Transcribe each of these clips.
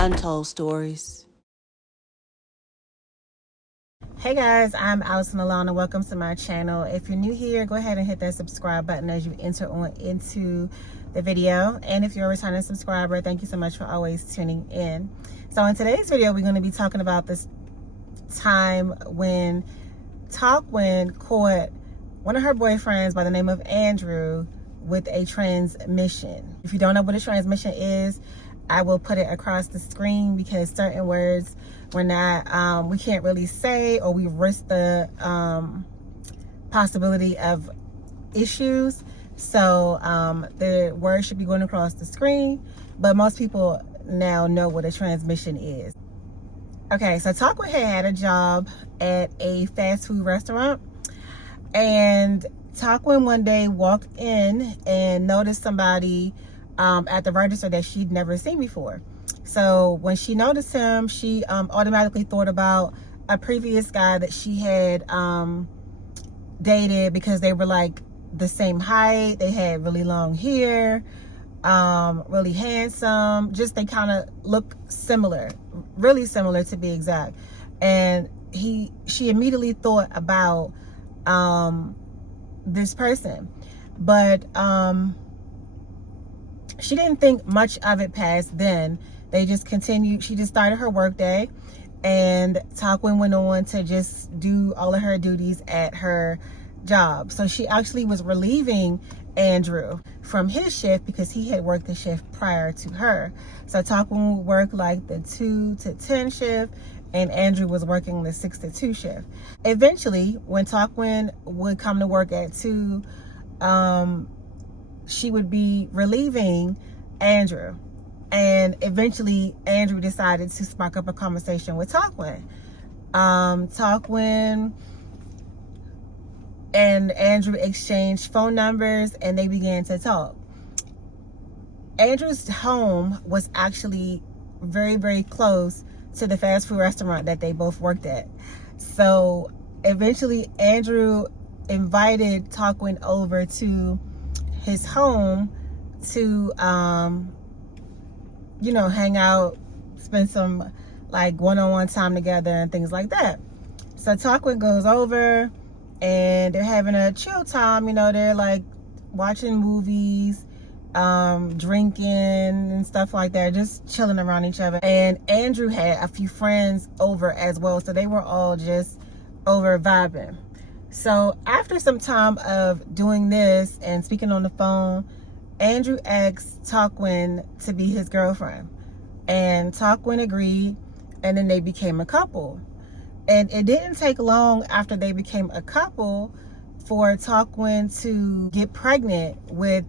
Untold Stories. Hey guys, I'm Allison, Alanna. Welcome to my channel. If you're new here, go ahead and hit that subscribe button as you enter on into the video. And if you're a returning subscriber, thank you so much for always tuning in. So in today's video, we're going to be talking about this time when Talkwin caught one of her boyfriends by the name of Andrew with a transmission. If you don't know what a transmission is, I will put it across the screen because certain words we can't really say, or we risk the possibility of issues. So the word should be going across the screen, but most people now know what a transmission is. Okay, so Talkwin had a job at a fast food restaurant, and Talkwin one day walked in and noticed somebody at the register that she'd never seen before. So when she noticed him, she automatically thought about a previous guy that she had dated, because they were like the same height, they had really long hair, really handsome, just they kind of look similar, really similar to be exact. And she immediately thought about this person, but she didn't think much of it past then. They just continued. She just started her work day, and Talkwin went on to just do all of her duties at her job. So she actually was relieving Andrew from his shift because he had worked the shift prior to her. So Talkwin would work like the 2 to 10 shift, and Andrew was working the 6 to 2 shift. Eventually, when Talkwin would come to work at 2, she would be relieving Andrew. And eventually, Andrew decided to spark up a conversation with Talkwin. Talkwin and Andrew exchanged phone numbers, and they began to talk. Andrew's home was actually very, very close to the fast food restaurant that they both worked at. So eventually, Andrew invited Talkwin over to his home to hang out, spend some like one-on-one time together and things like that. So Talkwin goes over, and they're having a chill time. They're like watching movies, drinking and stuff like that, just chilling around each other. And Andrew had a few friends over as well, so they were all just over vibing. So after some time of doing this and speaking on the phone, Andrew asked Talkwin to be his girlfriend, and Talkwin agreed, and then they became a couple. And it didn't take long after they became a couple for Talkwin to get pregnant with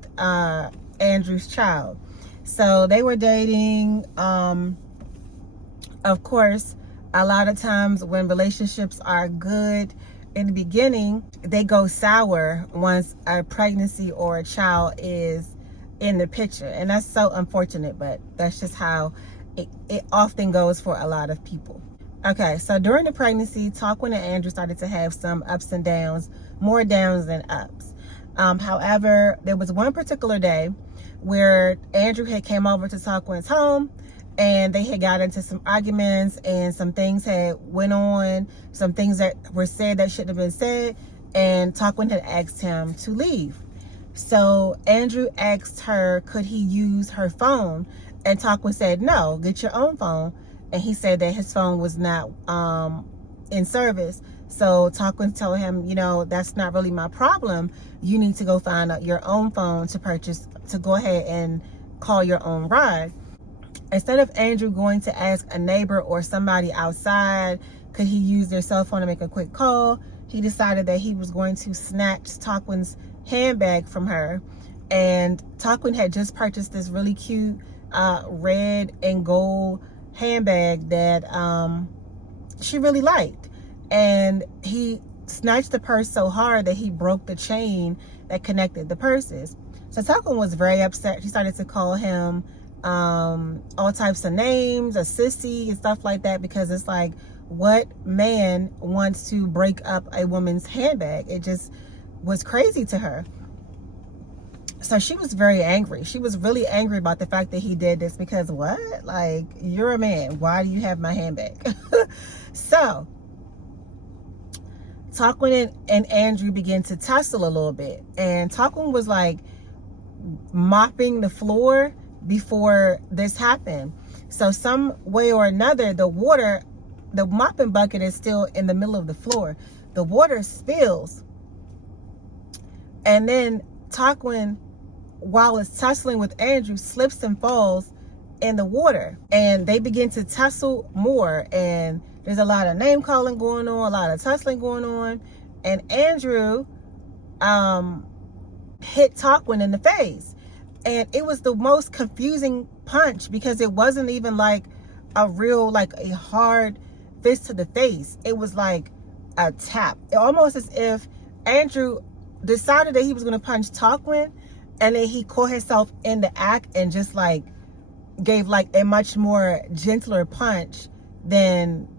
Andrew's child. So they were dating. Of course, a lot of times when relationships are good in the beginning, they go sour once a pregnancy or a child is in the picture, and that's so unfortunate, but that's just how it often goes for a lot of people. Okay, so during the pregnancy, Talkwin and Andrew started to have some ups and downs, more downs than ups. However, there was one particular day where Andrew had came over to Talkwin's home, and they had got into some arguments, and some things had went on, some things that were said that shouldn't have been said, and Talkwin had asked him to leave. So Andrew asked her, could he use her phone? And Talkwin said, no, get your own phone. And he said that his phone was not in service. So Talkwin told him, that's not really my problem. You need to go find out your own phone to go ahead and call your own ride. Instead of Andrew going to ask a neighbor or somebody outside, could he use their cell phone to make a quick call, he decided that he was going to snatch Talkwin's handbag from her. And Talkwin had just purchased this really cute red and gold handbag that she really liked, and he snatched the purse so hard that he broke the chain that connected the purses. So Talkwin was very upset. She started to call him all types of names, a sissy and stuff like that, because it's like, what man wants to break up a woman's handbag? It just was crazy to her. So she was very angry. She was really angry about the fact that he did this, because what? Like, you're a man. Why do you have my handbag? So Talkwin and Andrew began to tussle a little bit. And Talkwin was like mopping the floor before this happened. So some way or another, the mopping bucket is still in the middle of the floor. The water spills. And then Talkwin, while it's tussling with Andrew, slips and falls in the water. And they begin to tussle more. And there's a lot of name calling going on, a lot of tussling going on. And Andrew hit Talkwin in the face. And it was the most confusing punch, because it wasn't even like a real, like a hard fist to the face. It was like a tap. Almost as if Andrew decided that he was going to punch Talkwin, and then he caught himself in the act and just like gave like a much more gentler punch than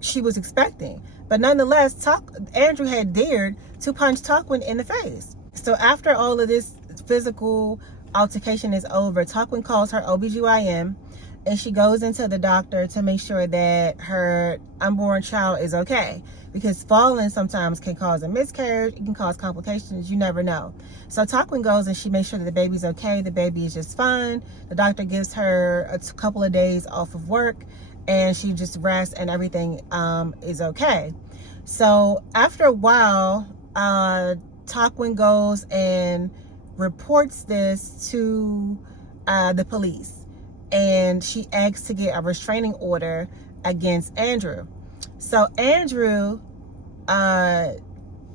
she was expecting. But nonetheless, Andrew had dared to punch Talkwin in the face. So after all of this physical altercation is over, Talkwin calls her OBGYN, and she goes into the doctor to make sure that her unborn child is okay, because falling sometimes can cause a miscarriage. It can cause complications. You never know. So Talkwin goes and she makes sure that the baby's okay. The baby is just fine. The doctor gives her a couple of days off of work, and she just rests, and everything is okay. So after a while, Talkwin goes and reports this to the police, and she asks to get a restraining order against Andrew. So Andrew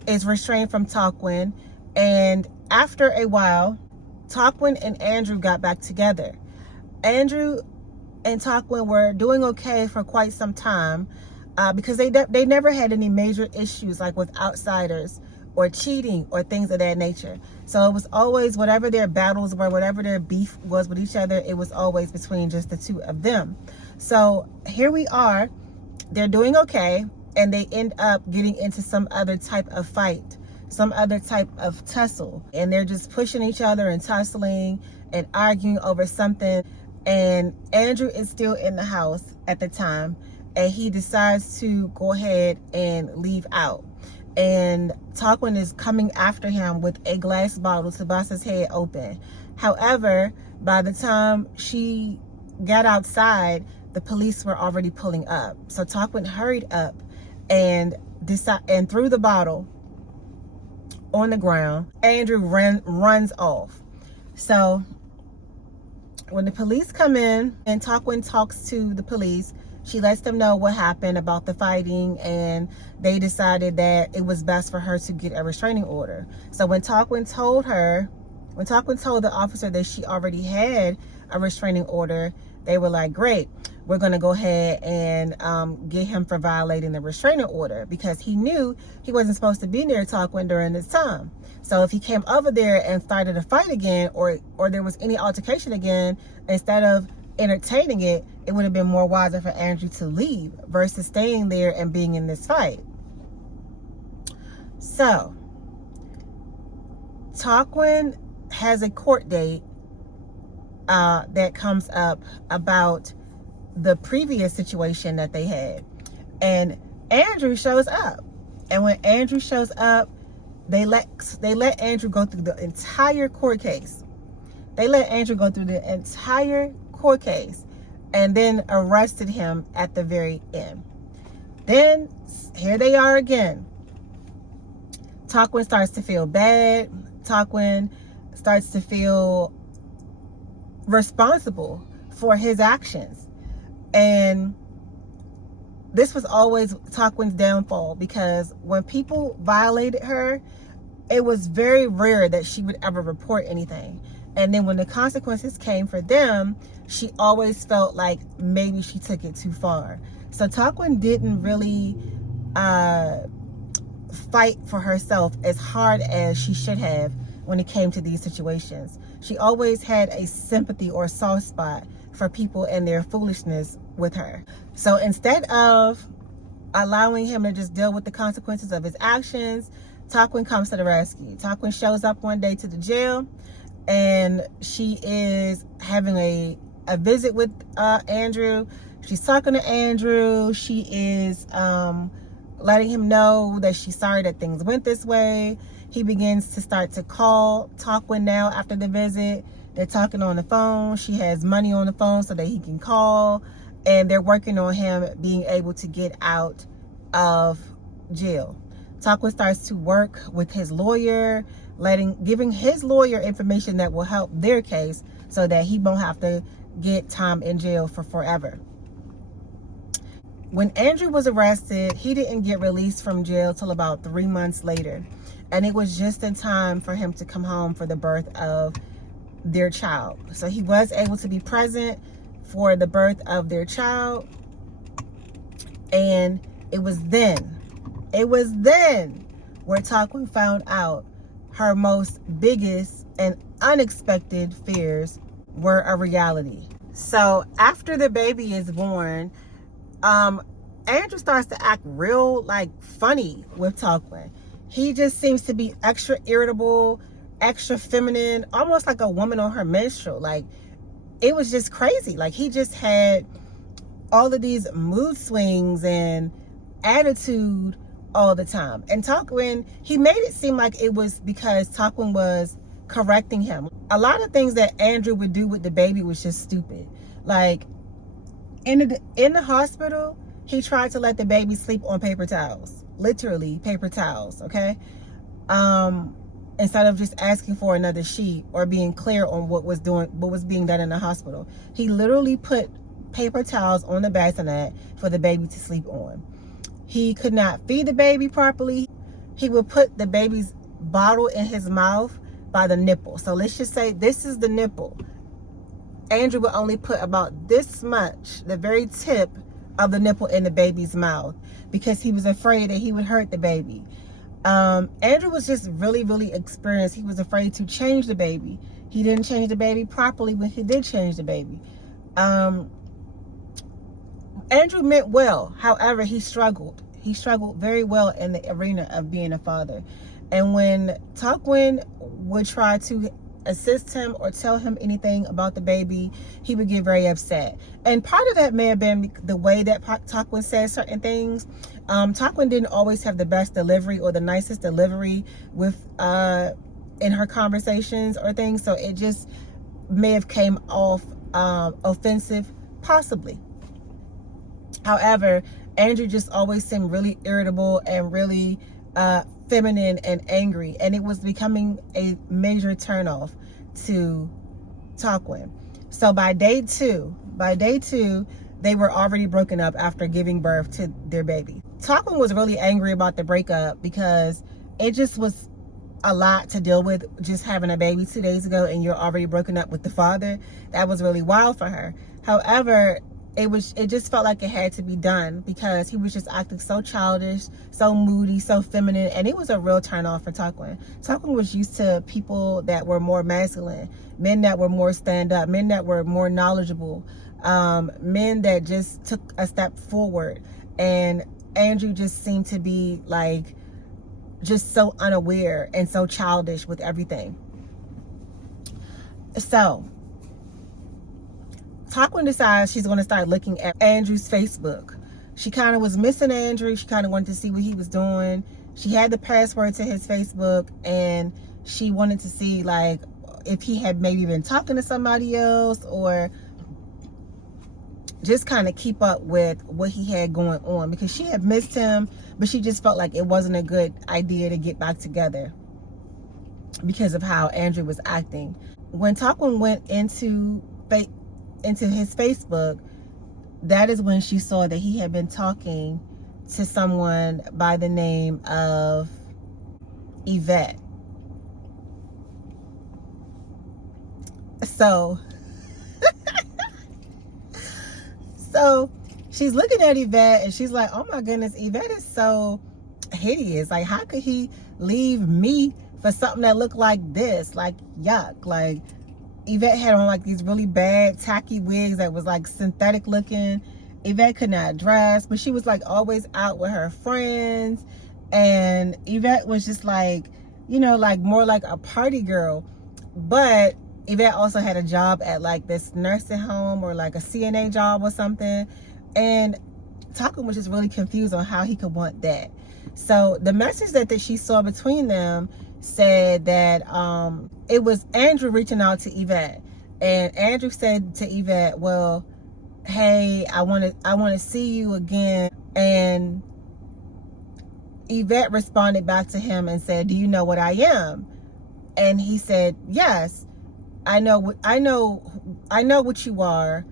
is restrained from Talkwin, and after a while, Talkwin and Andrew got back together. Andrew and Talkwin were doing okay for quite some time, because they never had any major issues like with outsiders or cheating or things of that nature. So it was always, whatever their battles were, whatever their beef was with each other, it was always between just the two of them. So here we are, they're doing okay, and they end up getting into some other type of fight, some other type of tussle, and they're just pushing each other and tussling and arguing over something. And Andrew is still in the house at the time, and he decides to go ahead and leave out. And Talkwin is coming after him with a glass bottle to bust his head open. However, by the time she got outside, the police were already pulling up. So Talkwin hurried up and threw the bottle on the ground. Andrew runs off. So when the police come in and Talkwin talks to the police, she lets them know what happened about the fighting, and they decided that it was best for her to get a restraining order. So when Talkwin told the officer that she already had a restraining order, they were like, great, we're going to go ahead and get him for violating the restraining order, because he knew he wasn't supposed to be near Talkwin during this time. So if he came over there and started a fight again, or there was any altercation again, instead of entertaining it, it would have been more wiser for Andrew to leave versus staying there and being in this fight. So Talkwin has a court date that comes up about the previous situation that they had, and Andrew shows up. And when Andrew shows up, they let Andrew go through the entire court case. They let Andrew go through the entire court case, and then arrested him at the very end. Then here they are again. Talkwin starts to feel bad. Talkwin starts to feel responsible for his actions. And this was always Talkwin's downfall, because when people violated her, it was very rare that she would ever report anything. And then when the consequences came for them, she always felt like maybe she took it too far. So Talkwin didn't really fight for herself as hard as she should have when it came to these situations. She always had a sympathy or soft spot for people and their foolishness with her. So instead of allowing him to just deal with the consequences of his actions, Talkwin comes to the rescue. Talkwin shows up one day to the jail, and she is having a visit with Andrew. She's talking to Andrew. She is letting him know that she's sorry that things went this way. He begins to start to call Talkwin now after the visit. They're talking on the phone. She has money on the phone so that he can call, and they're working on him being able to get out of jail. Talkwin starts to work with his lawyer, giving his lawyer information that will help their case so that he won't have to get time in jail for forever. When Andrew was arrested, he didn't get released from jail till about 3 months later. And it was just in time for him to come home for the birth of their child. So he was able to be present for the birth of their child. And it was then where Talkwin found out her most biggest and unexpected fears were a reality. So after the baby is born, Andrew starts to act real funny with Talkwin. He just seems to be extra irritable, extra feminine, almost like a woman on her menstrual. It was just crazy. He just had all of these mood swings and attitude all the time. And Talkwin, he made it seem like it was because Talkwin was correcting him. A lot of things that Andrew would do with the baby was just stupid. In the hospital, he tried to let the baby sleep on paper towels. Literally paper towels, okay? Instead of just asking for another sheet or being clear on what was being done in the hospital. He literally put paper towels on the bassinet for the baby to sleep on. He could not feed the baby properly. He would put the baby's bottle in his mouth by the nipple. So let's just say this is the nipple. Andrew would only put about this much, the very tip of the nipple, in the baby's mouth because he was afraid that he would hurt the baby. Andrew was just really, really experienced. He was afraid to change the baby. He didn't change the baby properly when he did change the baby. Andrew meant well. However, he struggled. He struggled very well in the arena of being a father. And when Talkwin would try to assist him or tell him anything about the baby, he would get very upset. And part of that may have been the way that Talkwin said certain things. Talkwin didn't always have the best delivery or the nicest delivery with in her conversations or things, so it just may have came off offensive, possibly. However, Andrew just always seemed really irritable and really feminine and angry, and it was becoming a major turnoff to Talkwin. So by day two, they were already broken up after giving birth to their baby. Talkwin was really angry about the breakup because it just was a lot to deal with, just having a baby 2 days ago and you're already broken up with the father. That was really wild for her. However, it just felt like it had to be done because he was just acting so childish, so moody, so feminine, and it was a real turn off for Talkwin. Talkwin was used to people that were more masculine, men that were more stand up, men that were more knowledgeable, men that just took a step forward. And Andrew just seemed to be just so unaware and so childish with everything. So Talkwin decides she's going to start looking at Andrew's Facebook. She kind of was missing Andrew. She kind of wanted to see what he was doing. She had the password to his Facebook, and she wanted to see if he had maybe been talking to somebody else, or just kind of keep up with what he had going on, because she had missed him, but she just felt like it wasn't a good idea to get back together because of how Andrew was acting. When Talkwin went into his Facebook, that is when she saw that he had been talking to someone by the name of Yvette. So she's looking at Yvette and she's like, oh my goodness, Yvette is so hideous. How could he leave me for something that looked like this? Yuck. Yvette had on these really bad tacky wigs that was synthetic looking. Yvette could not dress, but she was always out with her friends, And Yvette was just like, you know, like more like a party girl. But Yvette also had a job at like this nursing home or like a CNA job or something. And Talkwin was just really confused on how he could want that. So the message that she saw between them said that it was Andrew reaching out to Yvette. And Andrew said to Yvette, well, hey, I want to see you again. And Yvette responded back to him and said, do you know what I am? And he said, yes, I know what you are.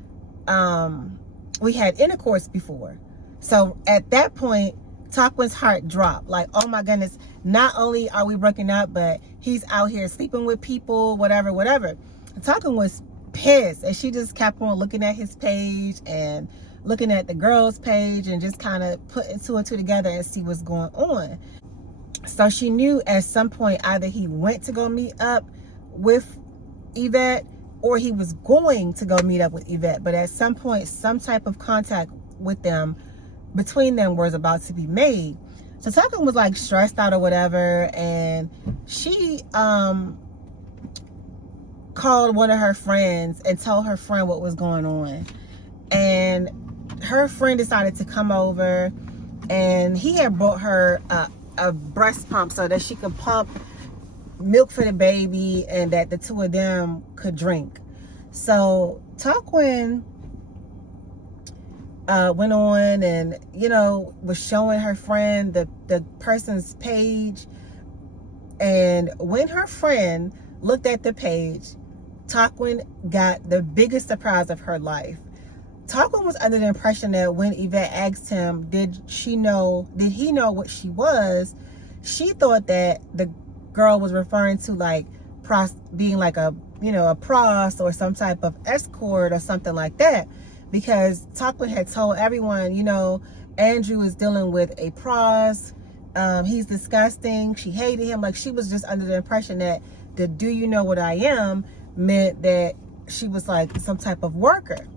We had intercourse before. So at that point, Talkwin's heart dropped. Like, oh my goodness, not only are we breaking up, but he's out here sleeping with people, whatever. Talkwin was pissed, and she just kept on looking at his page and looking at the girl's page and just kind of putting two and two together and see what's going on. So she knew at some point either he went to go meet up with Yvette or he was going to go meet up with Yvette. But at some point, some type of contact with them, between them, was about to be made. So Talkwin was like stressed out or whatever, and she called one of her friends and told her friend what was going on. And her friend decided to come over, and he had brought her a breast pump so that she could pump milk for the baby and that the two of them could drink. So Talkwin went on and, you know, was showing her friend the person's page. And when her friend looked at the page, Talkwin got the biggest surprise of her life. Talkwin was under the impression that when Yvette asked him, did he know what she was, she thought that the girl was referring to like being like a pros or some type of escort or something like that, because Talkwin had told everyone, you know, Andrew is dealing with a pros, he's disgusting, she hated him. Like, she was just under the impression that the do you know what I am meant that she was like some type of worker.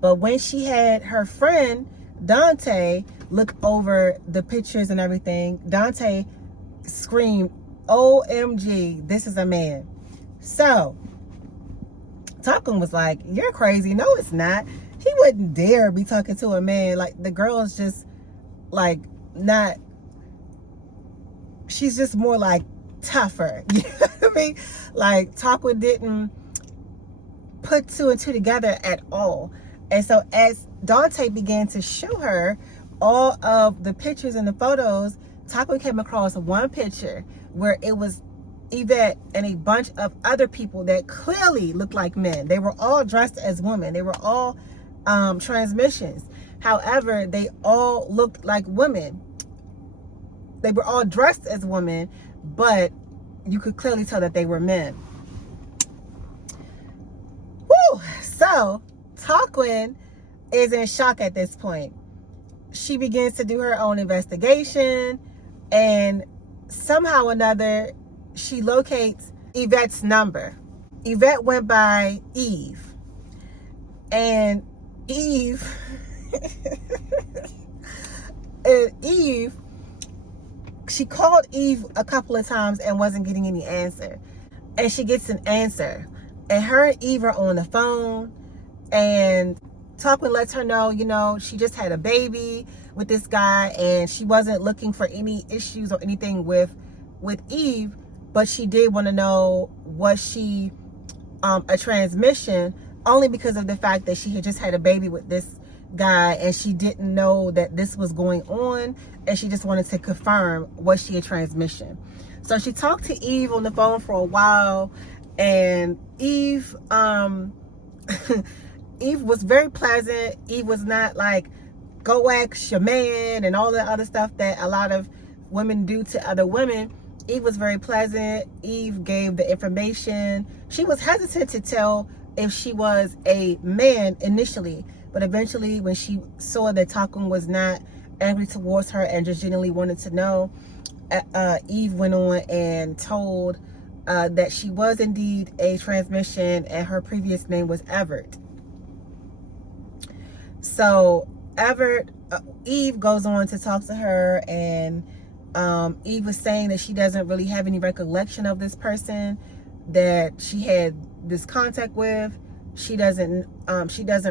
But when she had her friend Dante look over the pictures and everything, Dante screamed, OMG, this is a man. So Talkwin was like, you're crazy. No, it's not. He wouldn't dare be talking to a man. Like, the girl is just like not, she's just more like tougher. You know what I mean? Like, Talkwin didn't put two and two together at all. And so as Dante began to show her all of the pictures and the photos, Talkwin came across one picture where it was Yvette and a bunch of other people that clearly looked like men. They were all dressed as women. They were all transmissions. However, they all looked like women. They were all dressed as women, but you could clearly tell that they were men. Woo! So Talkwin is in shock at this point. She begins to do her own investigation, and somehow or another, she locates Yvette's number. Yvette went by Eve. And Eve, she called Eve a couple of times and wasn't getting any answer. And she gets an answer. And her and Eve are on the phone. And Talkwin lets her know, you know, she just had a baby with this guy and she wasn't looking for any issues or anything with Eve, but she did want to know, was she a transmission, only because of the fact that she had just had a baby with this guy and she didn't know that this was going on, and she just wanted to confirm, was she a transmission. So she talked to Eve on the phone for a while, and Eve Eve was very pleasant. Eve was not like, go ask your man and all the other stuff that a lot of women do to other women. Eve was very pleasant. Eve gave the information. She was hesitant to tell if she was a man initially, but eventually when she saw that Talkwin was not angry towards her and just genuinely wanted to know, Eve went on and told that she was indeed a transmission and her previous name was Everett. So Everett Eve goes on to talk to her, and Eve was saying that she doesn't really have any recollection of this person that she had this contact with. She doesn't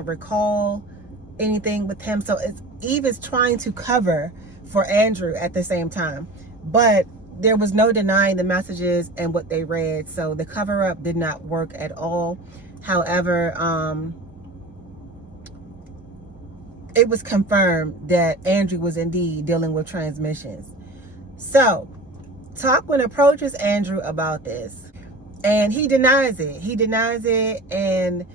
recall anything with him. So Eve is trying to cover for Andrew at the same time, but there was no denying the messages and what they read. So the cover up did not work at all. However, it was confirmed that Andrew was indeed dealing with transmissions. So Talkwin approaches Andrew about this, and he denies it. He denies it, and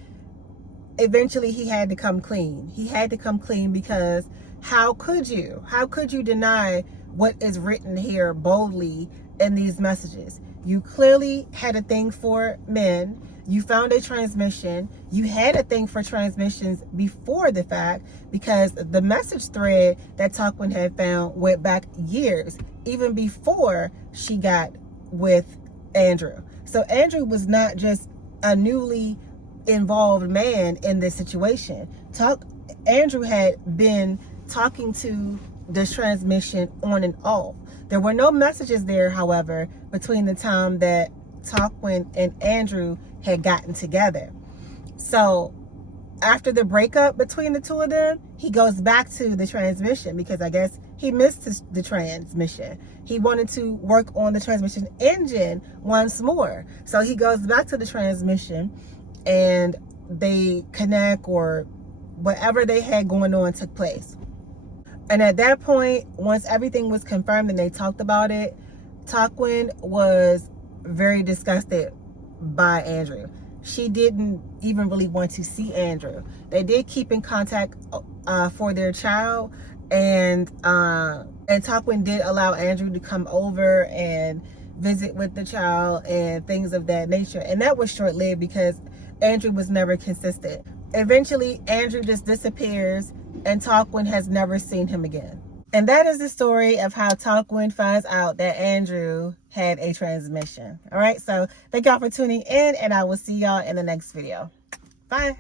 eventually he had to come clean. He had to come clean because how could you? How could you deny what is written here boldly in these messages? You clearly had a thing for men. You found a transmission. You had a thing for transmissions before the fact, because the message thread that Talkwin had found went back years, even before she got with Andrew. So Andrew was not just a newly involved man in this situation. Andrew had been talking to this transmission on and off. There were no messages there, however, between the time that Talkwin and Andrew had gotten together. So after the breakup between the two of them, he goes back to the transmission because I guess he missed the transmission. He wanted to work on the transmission engine once more. So he goes back to the transmission, and they connect, or whatever they had going on took place. And at that point, once everything was confirmed and they talked about it, Talkwin was very disgusted by Andrew. She didn't even really want to see Andrew. They did keep in contact for their child, and Talkwin did allow Andrew to come over and visit with the child and things of that nature. And that was short-lived because Andrew was never consistent. Eventually, Andrew just disappears, and Talkwin has never seen him again. And that is the story of how Talkwin finds out that Andrew had a transmission. All right, so thank y'all for tuning in, and I will see y'all in the next video. Bye.